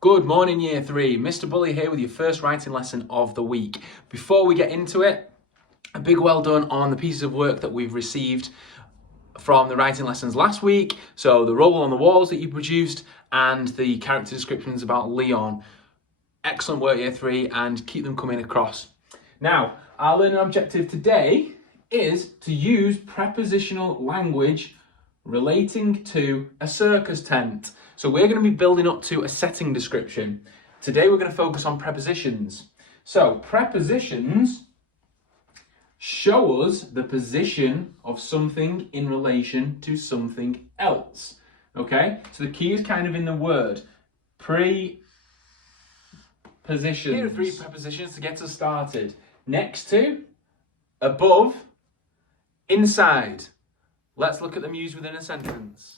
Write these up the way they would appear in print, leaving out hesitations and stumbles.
Good morning, Year 3. Mr. Bully here with your first writing lesson of the week. Before we get into it, a big well done on the pieces of work that we've received from the writing lessons last week. So the role on the walls that you produced and the character descriptions about Leon. Excellent work, Year 3, and keep them coming across. Now, our learning objective today is to use prepositional language relating to a circus tent. So we're going to be building up to a setting description. Today we're going to focus on prepositions. So prepositions show us the position of something in relation to something else. Okay? So the key is kind of in the word. Prepositions. Here are 3 prepositions to get us started. Next to, above, inside. Let's look at them used within a sentence.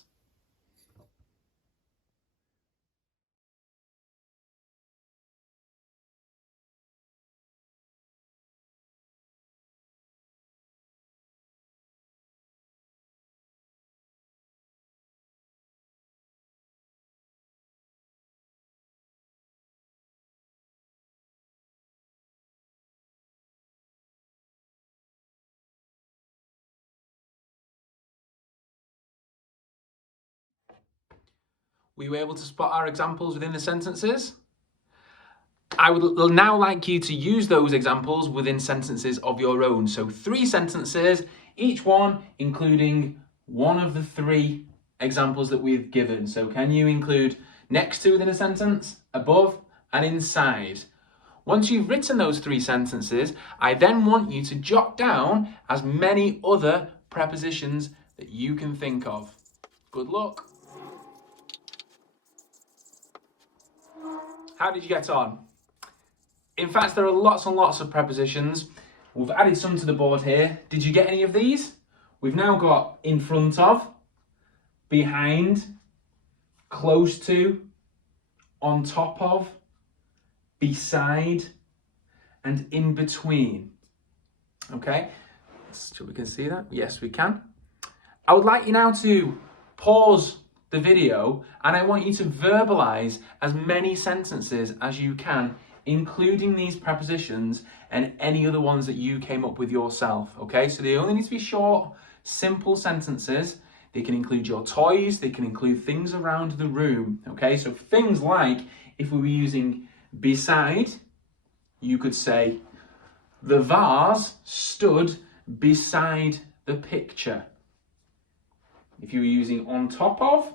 Were you able to spot our examples within the sentences? I would now like you to use those examples within sentences of your own. So 3 sentences, each one including one of the 3 examples that we've given. So can you include next to within a sentence, above, and inside? Once you've written those 3 sentences, I then want you to jot down as many other prepositions that you can think of. Good luck. How did you get on? In fact, there are lots and lots of prepositions. We've added some to the board here. Did you get any of these? We've now got in front of, behind, close to, on top of, beside, and in between. Okay, so we can see that? Yes, we can. I would like you now to pause the video and I want you to verbalize as many sentences as you can, including these prepositions and any other ones that you came up with yourself. Okay, so they only need to be short, simple sentences. They can include your toys, they can include things around the room. Okay, so things like, if we were using beside, you could say, the vase stood beside the picture. If you were using on top of,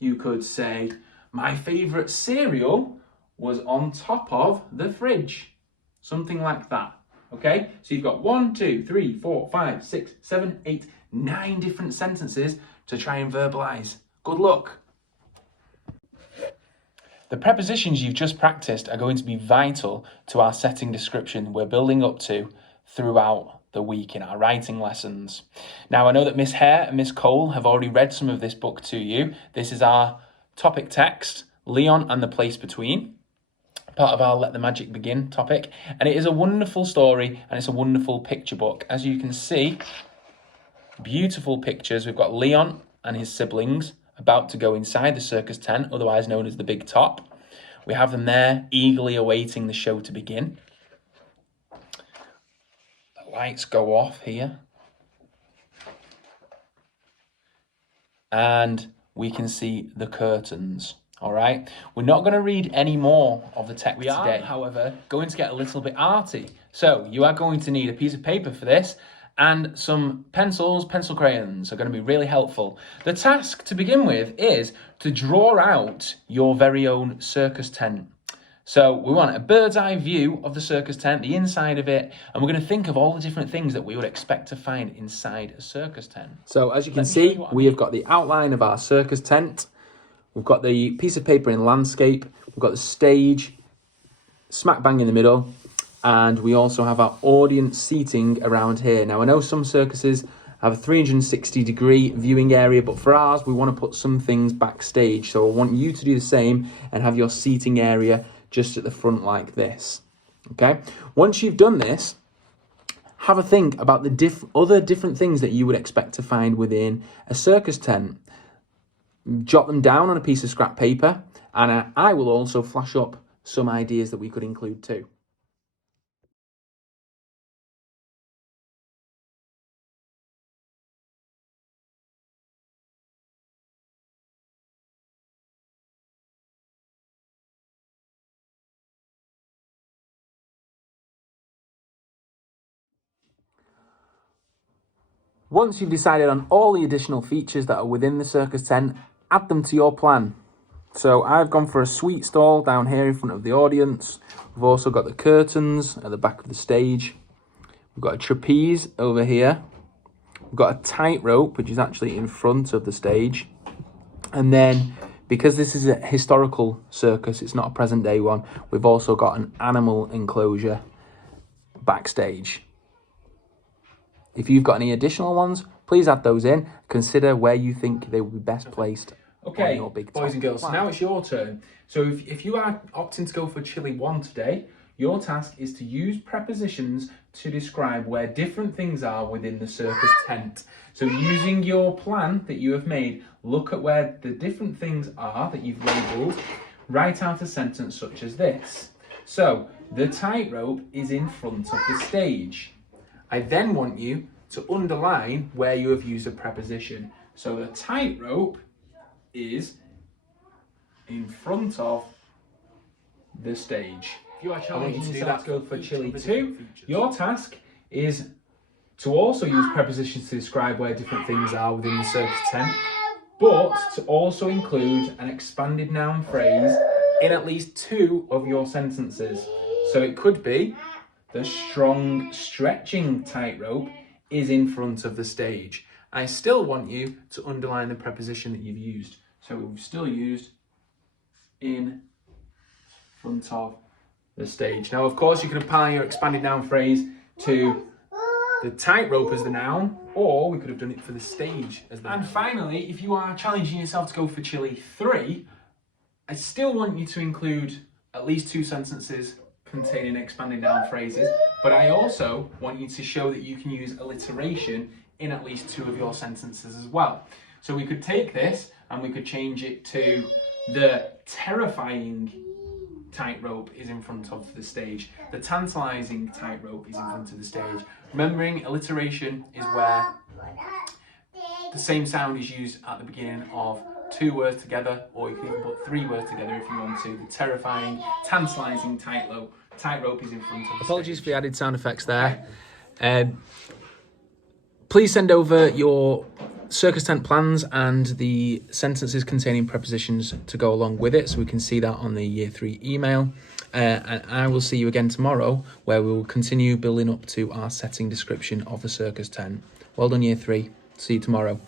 you could say, my favourite cereal was on top of the fridge. Something like that. Okay? So you've got 1, 2, 3, 4, 5, 6, 7, 8, 9 different sentences to try and verbalise. Good luck. The prepositions you've just practiced are going to be vital to our setting description we're building up to throughout the week in our writing lessons. Now, I know that Miss Hare and Miss Cole have already read some of this book to you. This is our topic text, Leon and the Place Between, part of our Let the Magic Begin topic. And it is a wonderful story and it's a wonderful picture book. As you can see, beautiful pictures. We've got Leon and his siblings about to go inside the circus tent, otherwise known as the Big Top. We have them there eagerly awaiting the show to begin. Lights go off here. And we can see the curtains. All right. We're not going to read any more of the text today. We are, however, going to get a little bit arty. So you are going to need a piece of paper for this and some pencils. Pencil crayons are going to be really helpful. The task to begin with is to draw out your very own circus tent. So we want a bird's eye view of the circus tent, the inside of it, and we're going to think of all the different things that we would expect to find inside a circus tent. So as you can see, we have got the outline of our circus tent. We've got the piece of paper in landscape. We've got the stage smack bang in the middle. And we also have our audience seating around here. Now, I know some circuses have a 360-degree viewing area, but for ours, we want to put some things backstage. So I want you to do the same and have your seating area just at the front like this. Okay? Once you've done this, have a think about the other different things that you would expect to find within a circus tent. Jot them down on a piece of scrap paper And I will also flash up some ideas that we could include too. Once you've decided on all the additional features that are within the circus tent, add them to your plan. So I've gone for a sweet stall down here in front of the audience. We've also got the curtains at the back of the stage. We've got a trapeze over here. We've got a tightrope, which is actually in front of the stage. And then, because this is a historical circus, it's not a present day one, we've also got an animal enclosure backstage. If you've got any additional ones, please add those in. Consider where you think they will be best placed. Okay, your big boys and girls, so now it's your turn. So if you are opting to go for Chile 1 today, your task is to use prepositions to describe where different things are within the circus tent. So using your plan that you have made, look at where the different things are that you've labelled, write out a sentence such as this. So, the tightrope is in front of the stage. I then want you to underline where you have used a preposition. So the tightrope is in front of the stage. If you are challenging yourself to go for Chile 2, your task is to also use prepositions to describe where different things are within the circus tent, but to also include an expanded noun phrase in at least 2 of your sentences. So it could be, the strong stretching tightrope is in front of the stage. I still want you to underline the preposition that you've used. So we've still used in front of the stage. Now, of course, you could apply your expanded noun phrase to the tightrope as the noun, or we could have done it for the stage as the noun. And finally, if you are challenging yourself to go for Chile 3, I still want you to include at least 2 sentences containing expanded noun phrases, but I also want you to show that you can use alliteration in at least 2 of your sentences as well. So we could take this and we could change it to the terrifying tightrope is in front of the stage. The tantalizing tightrope is in front of the stage. Remembering alliteration is where the same sound is used at the beginning of 2 words together, or you can even put 3 words together if you want to. The terrifying, tantalizing tightrope is in front of the Apologies stage. For the added sound effects there. Please send over your circus tent plans and the sentences containing prepositions to go along with it, so we can see that on the Year 3 email. And I will see you again tomorrow, where we will continue building up to our setting description of the circus tent. Well done, Year 3. See you tomorrow.